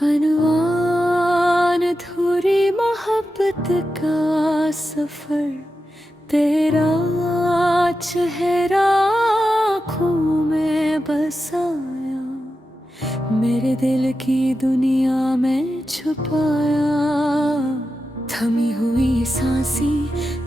अनवान अधूरी मोहब्बत का सफर, तेरा चेहरा आँखों में बसाया, मेरे दिल की दुनिया में छुपाया। थमी हुई सांसें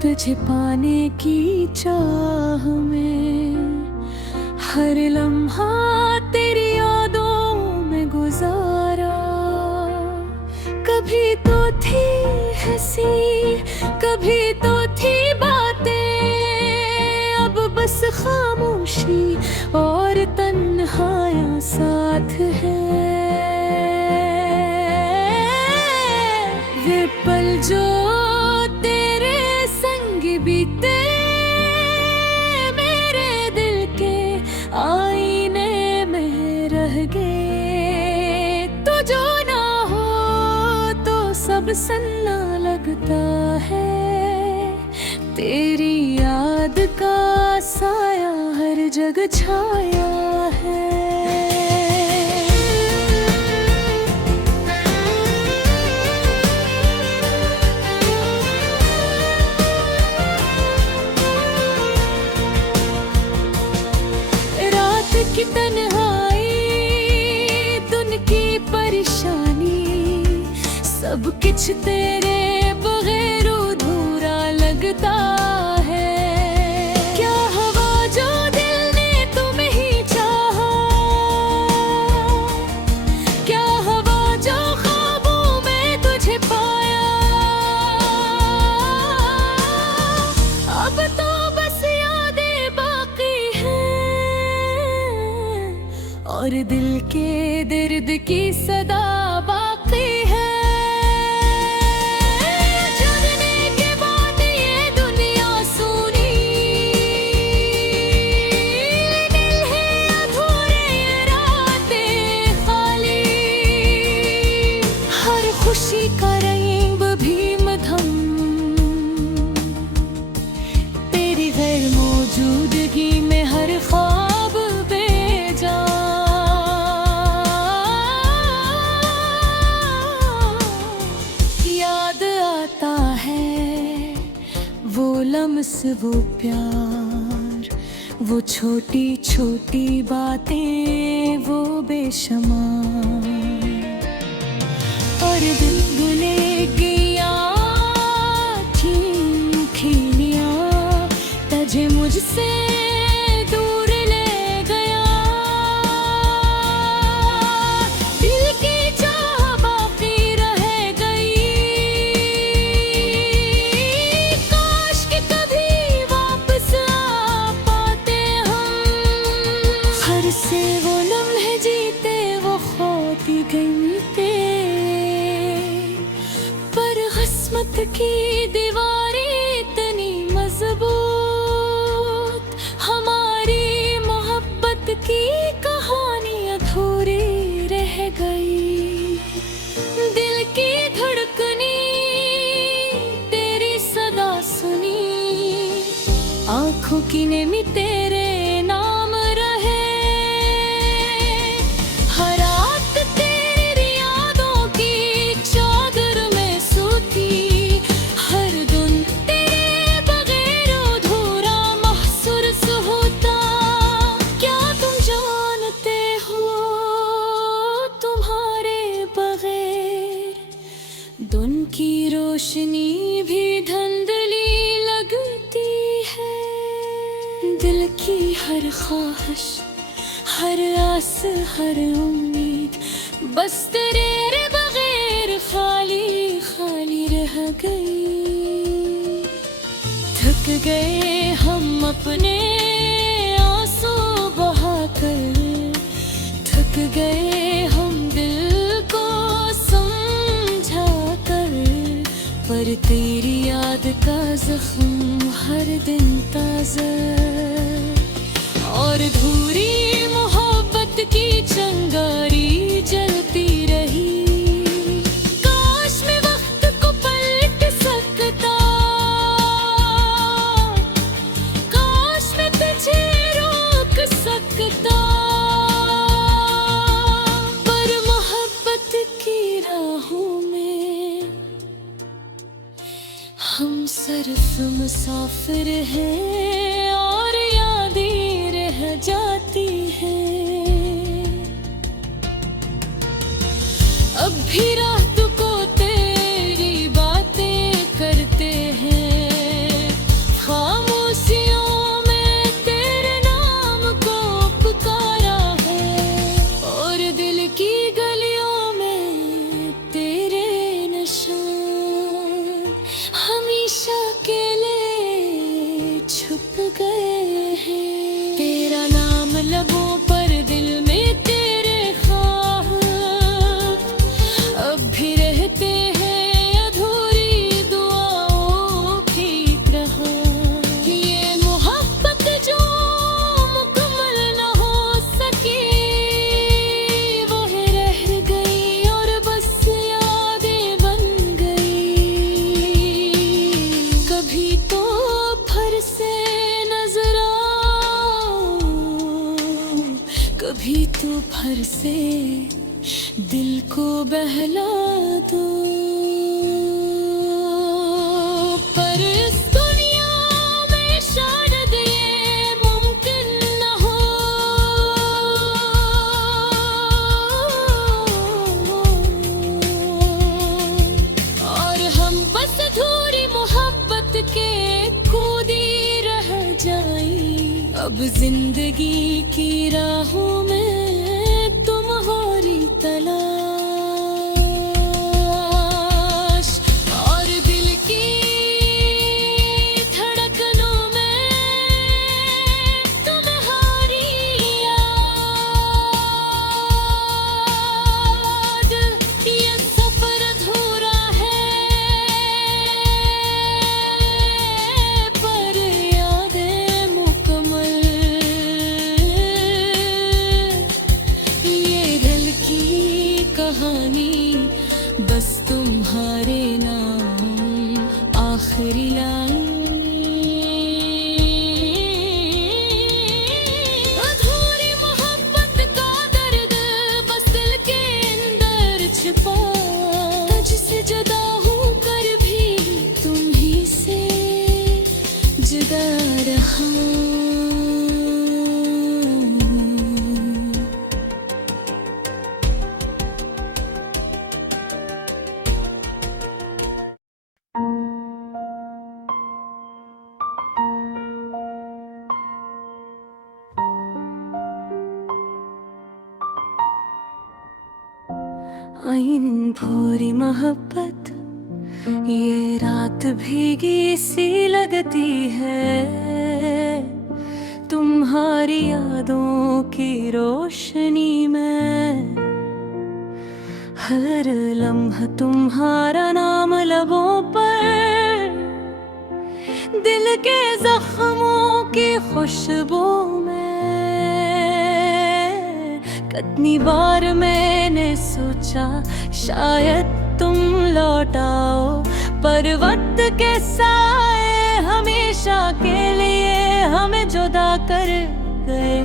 तुझे पाने की चाह में, हर लम्हा तेरी यादों में गुजारा। कभी तो थी हंसी, कभी तो थी बातें, अब बस खामोशी और तन्हाइयाँ साथ है। वे पल जो तेरे संग बीते, मेरे दिल के आईने में रह गए। तो जो ना हो तो सब सन्ना लगता है, तेरी याद का साया हर जगह छाया है। की तन्हाई, दिन की परेशानी, सब कुछ तेरे बगैर अधूरा लगता है। क्या हवा जो दिल ने तुम्हें ही चाहा, क्या हवा जो ख्वाबों में तुझे पाया। अब तो बस यादें बाकी और दिल के दर्द की सदा बाकी है। जाने के बाद ये दुनिया सुनी, दिल है अधूरे ये रातें खाली। हर खुशी का रंग भी मधम, तेरी गैर मौजूदगी में हर ख्वाब वो लम्स, वो प्यार, वो छोटी छोटी बातें, वो बेशुमार। और दिल भुले गया खिलियाँ, तुझे मुझसे दूर ले गया। दिल की चाह बाकी रह गई, काश कि कभी वापस आ पाते हम। हर से वो लम्हे जीते, वो खोती गई थे, पर किस्मत की दीवारें इतनी मजबूत, हमारी मोहब्बत की कहानी अधूरी रह गई। दिल की धड़कनी तेरी सदा सुनी, आँखों की नेमी तेरे नाम रहे। हर रात तेरी यादों की चादर में सोती, हर दिन तेरे बगैर अधूरा महसूस होता। क्या तुम जानते हो, तुम्हारे बगैर दिन की रोशनी भी धुंधली लगती है। दिल की हर ख्वाहिश, हर आस, हर उम्मीद, बस तेरे बगैर खाली खाली रह गई। थक गए हम अपने आंसू बहाकर, थक गए हम दिल को समझा कर, पर तेरी याद का जख्म हर दिन ताज़ा। और धूरी मोहब्बत की चिंगारी जलती रही, काश मैं वक्त को पलट सकता, काश मैं तुझे रोक सकता, पर मोहब्बत की हम सिर्फ मुसाफिर हैं और यादें रह जाती हैं। अब भी रात को तेरी बातें करते हैं, खामोशियों में तेरे नाम को पुकारा है, और दिल की गलियों में तेरे निशान हमेशा के लिए छुप गए हैं। तेरा नाम लबों पर, दिल में तेरे ख्वाब अब भी रहते हैं अधूरी दुआओं की तरह। ये मोहब्बत जो मुकम्मल न हो सकी, वो है रह गई और बस यादें बन गई। कभी तो फिर से नजर आओ, कभी तो फिर से दिल को बहला दो। पर इस दुनिया में शायद ये मुमकिन न हो, और हम बस अधूरी मोहब्बत के कूदी रह जाएं। अब जिंदगी की राहों में तुम्हारी तलाश, और दिल की धड़कनों में तुम्हारी याद। ये सफर अधूरा है पर यादें मुकम्मल। ये दिल की कहानी बस तुम्हारे नाम आखिरी लाइन। अधूरी मोहब्बत का दर्द बस दिल के अंदर छिपा, तुझसे जुदा हूँ कर भी तुम ही से जुदा रहा। आइन भूरी मोहब्बत, ये रात भीगी सी लगती है। तुम्हारी यादों की रोशनी में हर लम्हा तुम्हारा नाम लबों पर, दिल के जख्मों की खुशबू में। कितनी बार मैंने सोचा शायद तुम लौट आओ, पर वक्त के साए हमेशा के लिए हमें जुदा कर गए।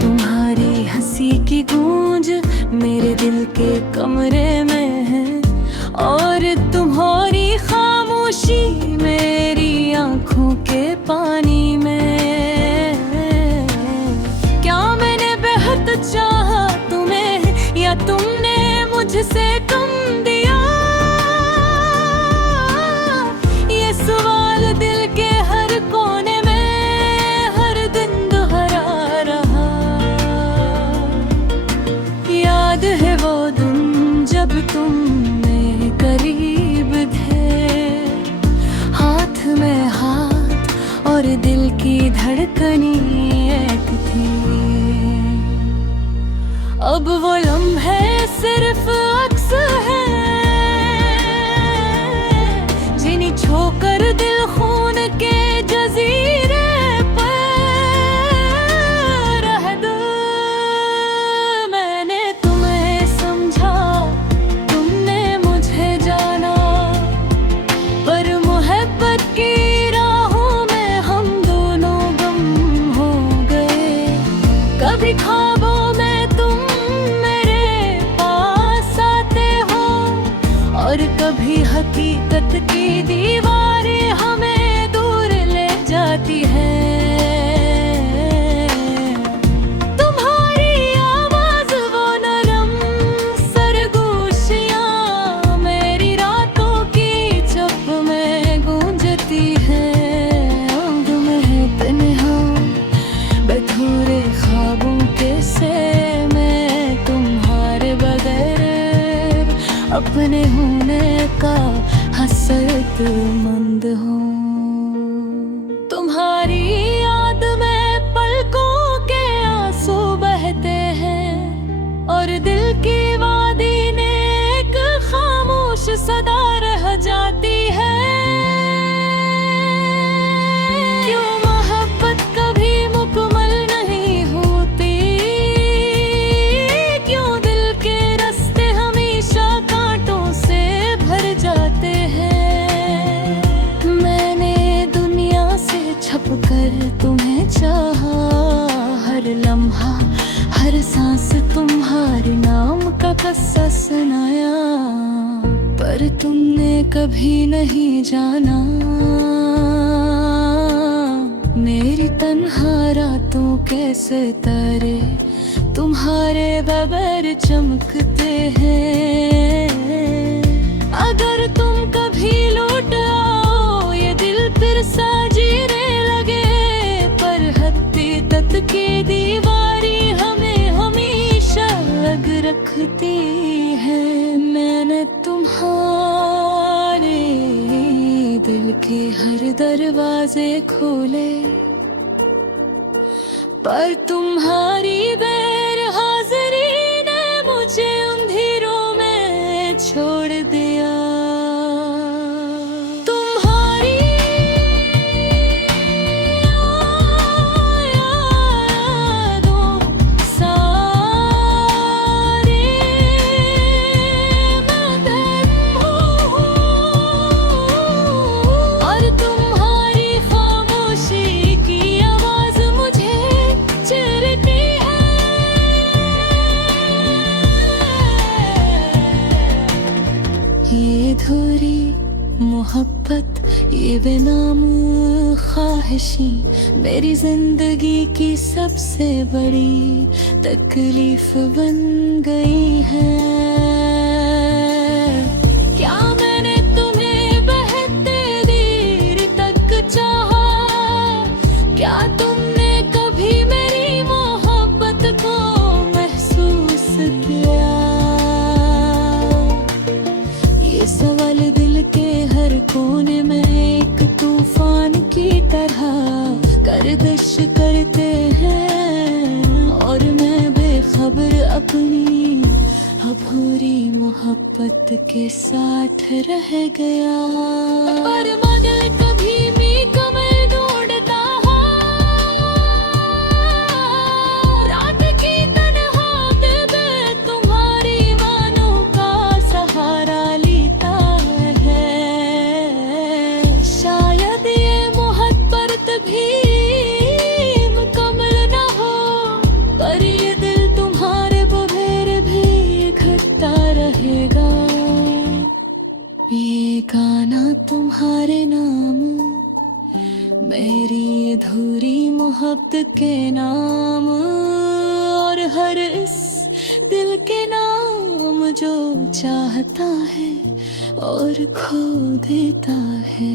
तुम्हारी हंसी की गूंज मेरे दिल के कमरे में है, और तुम्हारी खामोशी मेरी आंखों के पानी में। क्या मैंने बेहद चाहा तुम्हें, या तुमने मुझसे कम दिया? ये सवाल दिल के हर कोने में हर दिन दोहरा रहा। याद है वो दिन जब तुम मेरे करीब थे, हाथ में हाथ और दिल की धड़कनी एक थी। अब वो लम्हे सिर्फ अक्स है, जिन्हें छोकर दिल खून के जजीरे पर रह दो। मैंने तुम्हें समझा, तुमने मुझे जाना, पर मोहब्बत की राहों में हम दोनों गम हो गए। कभी ख्वाबों में तुम मेरे पास कभी हकीकत की दीवारें हमें दूर ले जाती है। तुम्हारी आवाज वो नरम सरगोशियां मेरी रातों की चुप में गूंजती है। तुम है तन्हा बेथोरे ख्वाबों के से मैं तुम्हारे बगैर अपने होने का हसरत मंद हूँ। तुम्हारी याद में पलकों के आंसू बहते हैं और दिल की वादी ने एक खामोश सदा रह जाती है। क्यों मोहब्बत कभी मुकम्मल नहीं होती, क्यों दिल के रास्ते हमेशा कांटों से भर जाते हैं। मैंने दुनिया से छुपकर तुम्हें चाहा, हर लम्हा हर सांस तुम्हारे नाम का किस्सा सुनाया, पर तुमने कभी नहीं जाना मेरी तन्हा रातों के सितारे तुम्हारे बगैर चमकते हैं। अगर तुम कभी लौट आओ ये दिल फिर साजीने लगे, पर हकीकत की दीवारी हमें हमेशा अलग रखती है। मैंने तुम्हारे दिल के हर दरवाजे खोले, पर तुम्हारी गैर हाजिरी ने मुझे अंधेरों में छोड़ दिया। तुम्हारी यादों सारे मैं हूँ और तुम्हारी खामोशी की आवाज मुझे चिढ़ती है। ये अधूरी मोहब्बत ये बेनाम ख्वाहिशी मेरी जिंदगी की सबसे बड़ी तकलीफ बन गई है। क्या मैंने तुम्हें बहते देर तक चाहा, क्या तुमने कभी मेरी मोहब्बत को महसूस किया। ये सवाल दिल के हर कोने में एक तूफान की तरह गर्दिश करते हैं, और मैं बेखबर अपनी अधूरी मोहब्बत के साथ रह गया। पर मगर कभी भी कमर ढूंढता हूँ, रात की तन्हाई में तुम्हारी बाहों का सहारा लेता है। शायद ये मोहब्बत भी मुकम्मल न हो, पर ये दिल तुम्हारे बगैर भी घटता रहेगा। ये गाना तुम्हारे नाम मेरी अधूरी मोहब्बत के नाम, और हर इस दिल के नाम जो चाहता है और खो देता है।